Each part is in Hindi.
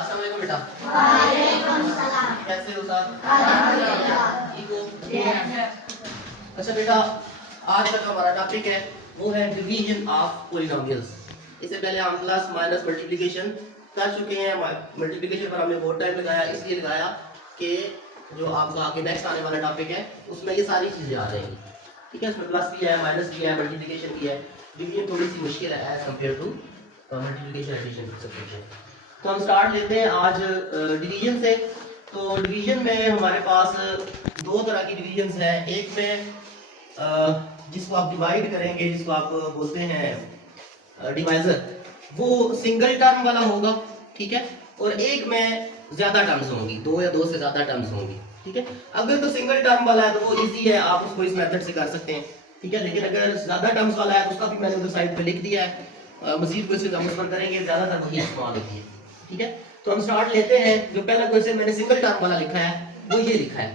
अस्सलाम वालेकुम बेटा। वालेकुम सलाम। कैसे हो सर? अल्हम्दुलिल्लाह। ठीक हो? अच्छा बेटा, आज का जो हमारा टॉपिक है वो है डिवीजन ऑफ पॉलिनोमियल्स। इससे पहले हम प्लस माइनस मल्टीप्लिकेशन कर चुके हैं। मल्टीप्लिकेशन पर हमने बहुत टाइम लगाया, इसलिए लगाया कि जो आपका आगे नेक्स्ट आने वाला टॉपिक है उसमें ये सारी चीज़ें आ जाएंगी। ठीक है, उसमें प्लस भी है, माइनस भी है, मल्टीप्लिकेशन भी है। डिवीजन थोड़ी सी मुश्किल है as compare to multiplication, addition, subtraction. तो हम स्टार्ट लेते हैं आज डिवीजन से। तो डिवीजन में हमारे पास दो तरह की डिवीजन है। एक में जिसको आप डिवाइड करेंगे, जिसको आप बोलते हैं डिवाइजर, वो सिंगल टर्म वाला होगा। ठीक है, और एक में ज्यादा टर्म्स होंगी, दो या दो से ज्यादा टर्म्स होंगी। ठीक है, अगर तो सिंगल टर्म वाला है तो वो इजी है, आप उसको इस मेथड से कर सकते हैं। ठीक है, लेकिन अगर ज्यादा टर्म्स वाला है तो उसका भी मैंने उधर साइड पे लिख दिया है। मजीद क्वेश्चन हम उस पर करेंगे, ज्यादातर वही इस्तेमाल होती है। ठीक है, तो हम स्टार्ट लेते हैं। जो पहला क्वेश्चन मैंने सिंगल टर्म वाला लिखा है वो ये लिखा है,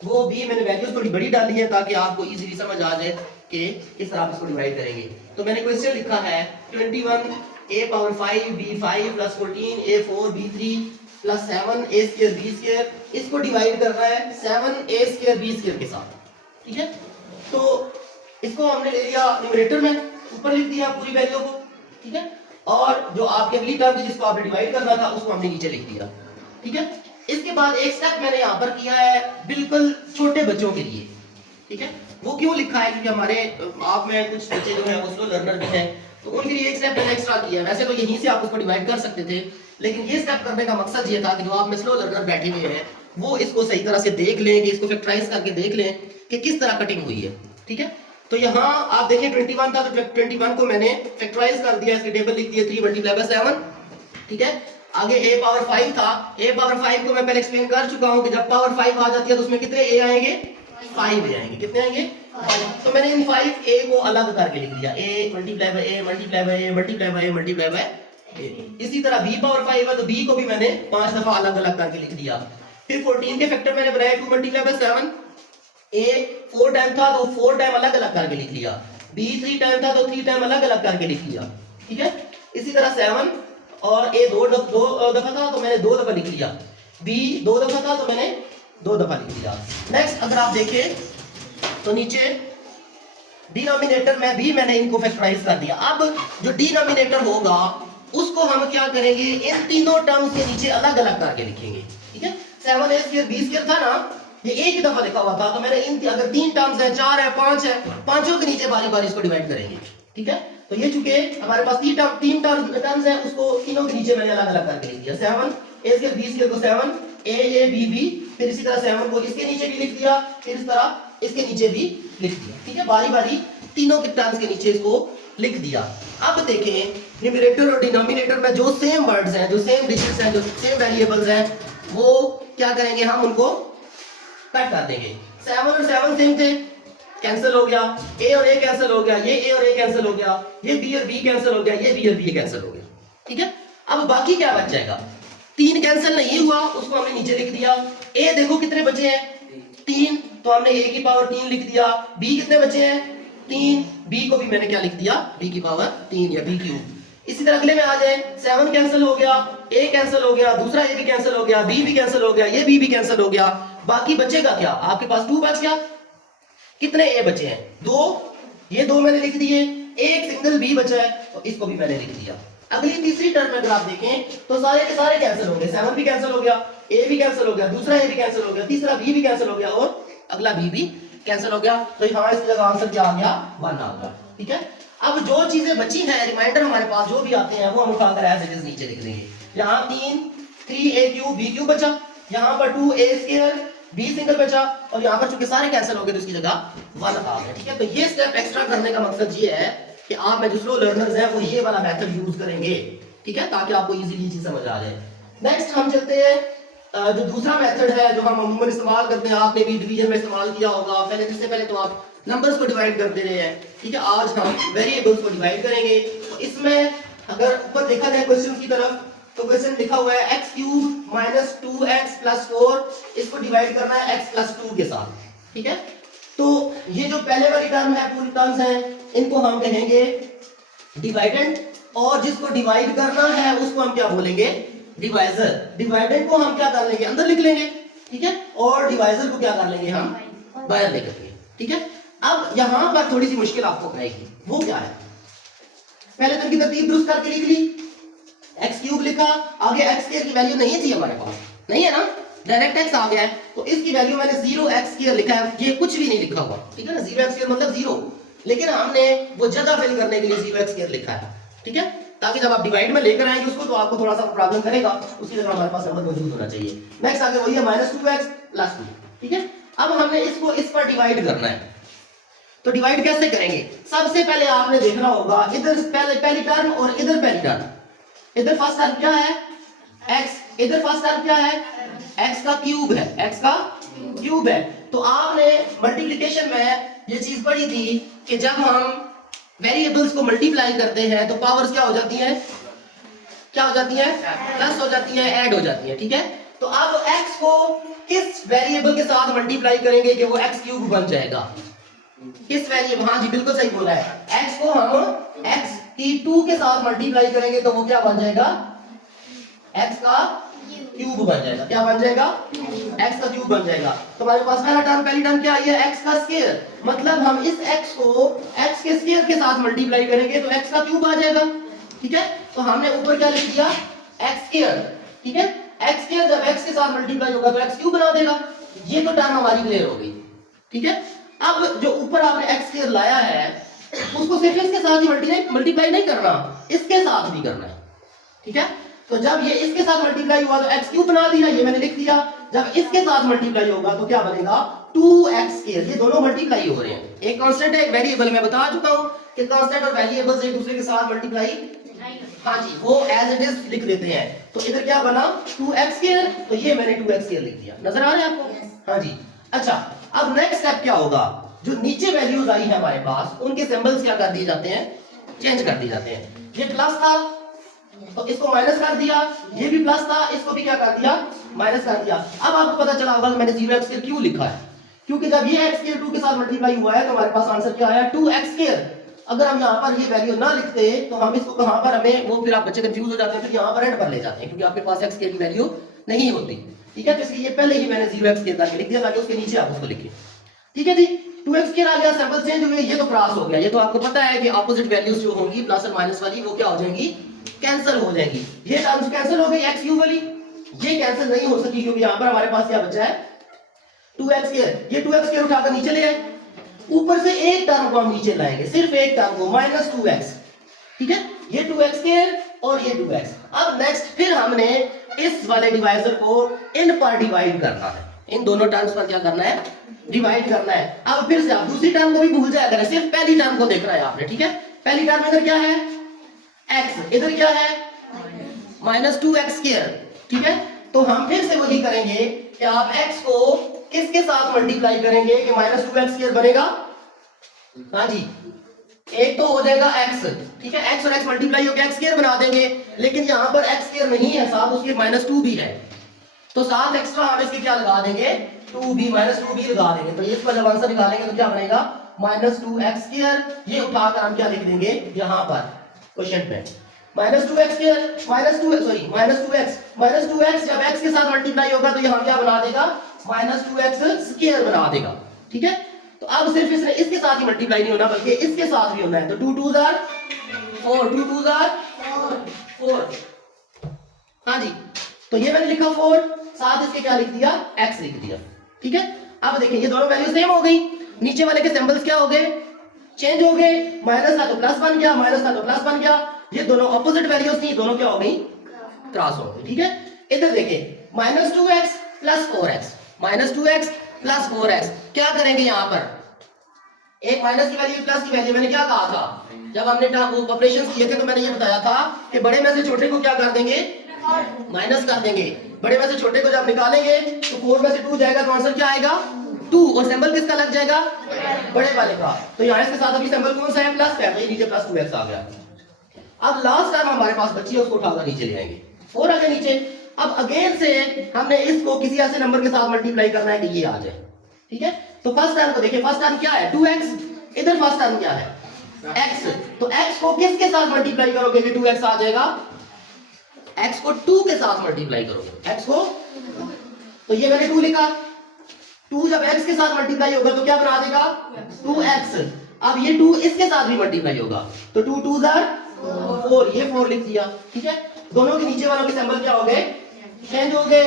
वो भी मैंने वैल्यूज थोड़ी बड़ी डाली है ताकि आपको इजीली समझ आ जाए कि किस तरह आप इसको डिवाइड करेंगे। तो मैंने क्वेश्चन लिखा है 21 a power 5 b 5 plus 14 a 4 b 3 plus 7 a square b square. इसको डिवाइड करना है 7 a स्क्वायर b स्क्वायर के साथ। ठीक है, तो इसको हमने ले लिया न्यूमरेटर में, ऊपर लिख दिया पूरी वैल्यू को। ठीक है, और जो आपके अगली टर्म थी जिसको आपने डिवाइड करना था उसको हमने नीचे लिख दिया। ठीक है, इसके बाद एक स्टेप मैंने यहाँ पर किया है बिल्कुल छोटे बच्चों के लिए। ठीक है, वो क्यों लिखा है क्योंकि हमारे आप में कुछ बच्चे जो है वो स्लो लर्नर भी हैं, तो उनके लिए एक स्टेप मैंने एक्स्ट्रा किया है। वैसे तो यहीं से आप उसको डिवाइड कर सकते थे, लेकिन ये स्टेप करने का मकसद ये था कि जो आप में स्लो लर्नर बैठे हुए हैं वो इसको सही तरह से देख लें, कि इसको फैक्टराइज करके देख लें कि किस तरह कटिंग हुई है। ठीक है, तो यहाँ आप देखें 21 था तो 21 को मैंने फैक्टराइज कर दिया, इसकी टेबल लिख दिया 3 मल्टीप्लाई बाय 7। ठीक है, आगे a पावर 5 था, a पावर 5 को मैं पहले एक्सप्लेन कर चुका हूं कि जब पावर 5 आ जाती है तो उसमें कितने a आएंगे? 5 a आएंगे। कितने आएंगे? 5। तो मैंने इन 5 a को अलग करके लिख दिया, a multiply by a multiply by a multiply by a multiply by a। इसी तरह b पावर 5 है तो b को भी मैंने 5 दफा अलग अलग करके लिख दिया। फिर 14 के फैक्टर मैंने बनाया 2 मल्टीप्लाई बाय 7। a 4 टाइम था तो 4 टाइम अलग अलग करके लिख लिया, b 3 टाइम था तो 3 टाइम अलग अलग करके लिख लिया। ठीक है, इसी तरह 7 और a दो दफा था तो मैंने 2 दफा लिख लिया, b 2 दफा था तो मैंने 2 दफा लिख लिया। नेक्स्ट अगर आप देखें तो नीचे डिनोमिनेटर में भी मैंने इनको फैक्टराइज कर दिया। अब जो डिनोमिनेटर होगा उसको हम क्या करेंगे, इन तीनों टर्म्स के नीचे अलग अलग करके लिखेंगे। ठीक है, 7a स्क्वायर b स्क्वायर था ना, ये एक ही दफा लिखा हुआ था, तो मैंने इन अगर 3 टर्म्स है, 4 है, 5 है, पांचों के नीचे बारी बारी इसको डिवाइड करेंगे। ठीक है, तो ये चूंकि हमारे पास 3 टर्म्स है, उसको तीनों के नीचे मैंने अलग अलग करके लिख दिया। 7a स्क्वायर b स्क्वायर को 7 a b b, फिर इसी तरह 7 को इसके नीचे भी लिख दिया, फिर इस तरह इसके नीचे भी लिख दिया। ठीक है, बारी बारी तीनों के टर्म्स के नीचे इसको लिख दिया। अब देखें न्यूमरेटर और डिनोमिनेटर में जो सेम वर्ड्स हैं, जो सेम डिजिट्स हैं, जो सेम वेरिएबल्स हैं, वो क्या करेंगे, हम उनको कट कर देंगे। 7 और 7 सेम थे, कैंसिल हो गया, a और a कैंसिल हो गया, ये a और a कैंसिल हो गया, ये b और b कैंसिल हो गया, ये b और b कैंसिल हो गया। ठीक है, अब बाकी क्या बच जाएगा? 3 कैंसिल नहीं हुआ, उसको हमने नीचे लिख दिया। a देखो कितने बचे हैं? 3, तो हमने a की पावर 3 लिख दिया। b कितने बचे हैं? 3, b को भी मैंने क्या लिख दिया? b की पावर 3 या b क्यूब। इसी तरह अगले में आ जाए, 7 कैंसिल हो गया, a कैंसिल हो गया, दूसरा a भी कैंसिल हो गया, b भी कैंसिल हो गया, ये b भी कैंसिल हो गया। बाकी बचेगा क्या? आपके पास 2 बच गया। कितने a बचे हैं? 2, ये 2 मैंने लिख दिए। एक सिंगल b बचा है तो इसको भी मैंने लिख दिया। अगली तीसरी टर्म में अगर आप देखें तो सारे के सारे कैंसिल हो गए। 7 भी कैंसिल हो गया, a भी कैंसिल हो गया, दूसरा a भी कैंसिल हो गया, तीसरा b भी कैंसिल हो गया और अगला b भी कैंसिल हो गया। तो यहाँ इसकी जगह आंसर क्या आ गया? 1 आ गया। ठीक है, अब जो चीजें बची हैं, रिमाइंडर हमारे पास जो भी आते हैं वो हम उठाकर एज इट इज नीचे लिख देंगे। यहाँ 3a क्यूब b क्यूब बचा, यहाँ पर 2a स्क्वायर b सिंगल बचा, और यहाँ पर चूंकि सारे कैंसिल हो गए तो इसकी जगह 1 आ गया। ठीक है, तो ये स्टेप एक्स्ट्रा करने का मकसद ये है कि आप में जो स्लो लर्नर्स हैं वो ये वाला मेथड यूज करेंगे। ठीक है, ताकि आपको इजीली चीज समझ आ जाए। नेक्स्ट हम चलते हैं जो दूसरा मेथड है जो हम अमूमन इस्तेमाल करते हैं, आपने भी डिवीजन में इस्तेमाल किया होगा। पहले इससे पहले तो आप नंबर्स को डिवाइड करते रहे हैं। ठीक है, आज हम वेरिएबल्स को डिवाइड करेंगे। तो इसमें अगर ऊपर देखा जाए क्वेश्चन की तरफ तो क्वेश्चन लिखा हुआ है x cube minus 2x plus 4, इसको डिवाइड करना है x प्लस 2 के साथ। ठीक है, तो ये जो पहले वाली टर्म है, पूरी टर्म्स हैं, इनको हम कहेंगे डिवाइडेंड, और जिसको डिवाइड करना है उसको हम क्या बोलेंगे? डिवाइजर, डिवाइडेड को हम क्या कर लेंगे, अंदर लिख लेंगे, ठीक है, और डिवाइजर को क्या कर लेंगे हम बाहर लिख लेंगे, ठीक है। अब यहां पर थोड़ी सी मुश्किल आपको आएगी, वो क्या है, पहले तो इनकी तरतीब दुरुस्त करके लिख ली, एक्स क्यूब लिखा, आगे एक्स स्क्वायर की वैल्यू नहीं थी हमारे पास, नहीं है ना, डायरेक्ट एक्स आ गया है, तो इसकी वैल्यू मैंने 0 एक्स स्क्वायर लिखा है, ये कुछ भी नहीं लिखा हुआ, ठीक है ना, 0 एक्स स्क्वायर मतलब 0, लेकिन हमने वो जगह फिल करने के लिए 0 एक्स स्क्वायर लिखा है, ठीक है, ताकि जब आप डिवाइड में लेकर आएंगे उसको तो आपको थोड़ा सा प्रॉब्लम करेगा, उसकी जगह हमारे पास नंबर मौजूद होना चाहिए। नेक्स्ट आगे वही है -2x + 2, ठीक है। अब हमने इसको इस पर डिवाइड करना है, तो डिवाइड कैसे करेंगे, सबसे पहले आपने देखना होगा इधर पहली टर्म और इधर पहली टर्म, इधर फर्स्ट टर्म क्या है x, इधर फर्स्ट टर्म क्या है x का क्यूब है, x का क्यूब है। तो आपने मल्टीप्लिकेशन में ये चीज पढ़ी थी कि जब हम वेरिएबल्स को मल्टीप्लाई करते हैं तो पावर्स क्या हो जाती हैं, क्या हो जाती है, प्लस हो जाती है, ऐड हो जाती है, ठीक है। तो अब x को किस वेरिएबल के साथ मल्टीप्लाई करेंगे कि वो x क्यूब बन जाएगा, किस वेरिएबल, हाँ जी बिल्कुल सही बोला है, x को हम x की 2 के साथ मल्टीप्लाई करेंगे तो वो क्या बन जाएगा, x का क्यूब बन जाएगा, क्या बन जाएगा, x का क्यूब बन जाएगा। तो हमारे पास पहली टर्म क्या आई है, x का स्क्वायर, मतलब हम इस x को x के स्क्वायर के साथ मल्टीप्लाई करेंगे तो x का क्यूब आ जाएगा, ठीक है। तो हमने ऊपर क्या लिख दिया, x स्क्वायर, ठीक है, x स्क्वायर जब x के साथ मल्टीप्लाई होगा तो x क्यूब बना देगा, ये तो टर्म हमारी क्लियर हो गई, ठीक है। अब जो ऊपर आपने x स्क्वायर लाया है उसको सिर्फ इसके साथ ही मल्टीप्लाई नहीं करना, इसके साथ भी करना है, ठीक है। तो जब ये इसके साथ मल्टीप्लाई हुआ तो x क्यूब बना दिया, ये मैंने लिख दिया, जब इसके साथ मल्टीप्लाई होगा तो क्या बनेगा 2x स्क्वायर, ये दोनों मल्टीप्लाई हो रहे हैं, एक कांस्टेंट है एक वेरिएबल, मैं बता चुका हूं कि कांस्टेंट और वेरिएबल्स एक दूसरे के साथ मल्टीप्लाई, हाँ जी वो एज इट इज लिख देते हैं। तो इधर क्या बना 2x स्क्वायर, तो ये मैंने 2x स्क्वायर लिख दिया, नजर आ रहा है आपको, हाँ जी। अच्छा अब नेक्स्ट स्टेप क्या होगा, जो नीचे वैल्यूज आई है हमारे पास उनके सिंबल्स क्या कर दिए जाते हैं, चेंज कर दिए जाते हैं, ये प्लस था तो इसको माइनस कर दिया, ये भी प्लस था इसको भी क्या कर दिया, माइनस कर दिया। अब आपको पता चला होगा कि मैंने 0x स्क्वायर क्यों लिखा है, क्योंकि जब ये x स्क्वायर 2 के साथ मल्टीप्लाई हुआ है तो हमारे पास आंसर क्या आया 2x स्क्वायर। अगर हम यहाँ पर ये वैल्यू ना लिखते तो हम इसको कहां पर, हमें वो फिर आप बच्चे कंफ्यूज हो जाते हैं, फिर यहाँ पर एंड पर ले जाते हैं क्योंकि आपके पास x स्क्वायर की वैल्यू नहीं होती, ठीक है। तो इसलिए पहले ही मैंने 0x स्क्वायर करके लिख दिया ताकि उसके नीचे आप उसको लिखिए, ठीक है जी। 2x स्क्वायर आ गया, सिंबल चेंज हुए, ये तो क्रॉस हो गया, ये तो आपको पता है कि ऑपोजिट वैल्यूज जो होंगी प्लस और माइनस वाली वो क्या हो जाएंगी, कैंसिल हो जाएंगी, ये टर्म्स कैंसिल हो गई, x क्यूब वाली ये कैंसिल नहीं हो सकी क्योंकि यहां पर हमारे पास क्या बचा है 2x स्क्वायर, ये 2x स्क्वायर उठाकर नीचे ले आए, ऊपर से एक टर्म को हम नीचे लाएंगे, सिर्फ एक टर्म को -2x, ठीक है, ये 2x स्क्वायर और ये 2x। अब नेक्स्ट फिर हमने इस वाले डिवाइजर को इन पर डिवाइड करना है, इन दोनों टर्म्स पर क्या करना है, डिवाइड करना है। अब फिर से आप दूसरी टर्म को भी भूल जाया करें, सिर्फ पहली टर्म को देख रहा है आपने, ठीक है। पहली टर्म इधर क्या है x, इधर क्या है -2x स्क्वायर, ठीक है। तो हम फिर से वही करेंगे कि आप x को किसके साथ मल्टीप्लाई करेंगे कि -2x स्क्वायर बनेगा, हाँ जी एक तो हो जाएगा x, ठीक है, x और x मल्टीप्लाई होकर x स्क्वायर बना देंगे, लेकिन यहाँ पर x स्क्वायर नहीं है, साथ उसके -2 भी है, तो साथ एक्स्ट्रा हम इसके क्या लगा देंगे 2b -2b लगा देंगे, तो इसका जब आंसर निकालेंगे तो क्या बनेगा -2x स्क्वायर, ये उठाकर हम क्या लिख देंगे यहाँ पर क्वेश्चन में -2x स्क्वायर -2x जब x के साथ मल्टीप्लाई होगा तो यहाँ क्या बना देगा -2x स्क्वायर बना देगा, ठीक है। तो अब सिर्फ इसने इसके साथ ही मल्टीप्लाई नहीं होना बल्कि इसके साथ भी होना है, तो 2 2s are 4, 2 2s are 4, हाँ जी। तो ये मैंने लिखा 4, साथ इसके क्या लिख दिया x लिख दिया, ठीक है। अब देखिए ये दोनों वैल्यू सेम हो गई, नीचे वाले के सिंबल्स क्या हो गए, चेंज हो गए, माइनस था तो प्लस बन गया, माइनस था तो प्लस बन गया, ये दोनों ऑपोजिट वैल्यूज थी, दोनों क्या हो गई क्रॉस हो गई, ठीक है। इधर देखिए -2x + 4x, -2x + 4x, क्या करेंगे यहाँ पर, एक माइनस की वैल्यू प्लस की वैल्यू, मैंने क्या कहा था जब हमने ऑपरेशंस किए थे तो मैंने ये बताया था कि बड़े में से छोटे को क्या कर देंगे माइनस कर देंगे, बड़े में से छोटे को जब निकालेंगे तो 4 में से 2 जाएगा तो आंसर क्या आएगा 2, और सिंबल किसका लग जाएगा बड़े वाले का, तो यहाँ इसके साथ अभी सिंबल कौन सा है प्लस है, तो ये नीचे +2x आ गया। अब लास्ट टाइम हमारे पास बची है उसको उठाकर नीचे ले आएंगे, 4 आ गया नीचे। अब अगेन से हमने इसको किसी ऐसे नंबर के साथ मल्टीप्लाई करना है कि ये आ जाए, ठीक है। तो फर्स्ट टर्म को देखिए, फर्स्ट टर्म क्या है 2x, इधर फर्स्ट टर्म क्या है x, तो x को किसके साथ मल्टीप्लाई करोगे कि 2x आ जाएगा, x को 2 के साथ मल्टीप्लाई करोगे, x को, तो ये मैंने 2 लिखा, 2 जब x के साथ मल्टीप्लाई होगा तो क्या बना देगा 2x। अब ये 2 इसके साथ भी मल्टीप्लाई होगा तो 2 2 4, ये 4 लिख दिया, ठीक है। दोनों के नीचे वालों के सिंबल क्या हो गए, चेंज हो गए।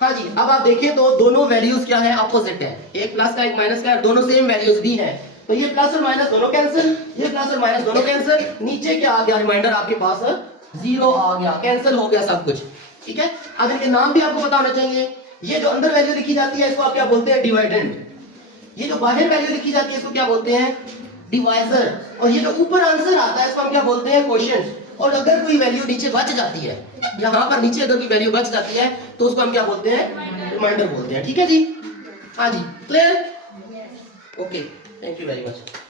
हाँ जी, अब आप देखें तो दोनों वैल्यूज क्या है, अपोजिट है, एक प्लस का एक माइनस का, दोनों सेम वैल्यूज भी हैं, तो ये प्लस और माइनस दोनों कैंसिल, ये प्लस और माइनस दोनों कैंसिल, नीचे क्या आ गया, रिमाइंडर आपके पास 0 आ गया, कैंसिल हो गया सब कुछ, ठीक है। अब इनके नाम भी आपको पता होना चाहिए। ये जो अंदर वैल्यू लिखी जाती है इसको आप क्या बोलते हैं, डिवाइडेंड। ये जो बाहर वैल्यू लिखी जाती है इसको क्या बोलते हैं, डिवाइजर। और ये जो ऊपर आंसर आता है इसको हम क्या बोलते हैं, क्वोशिएंट। और अगर कोई वैल्यू नीचे बच जाती है, यहाँ पर नीचे अगर कोई वैल्यू बच जाती है तो उसको हम क्या बोलते हैं, रिमाइंडर बोलते हैं, ठीक है जी। हाँ जी, clear, okay, thank you very much.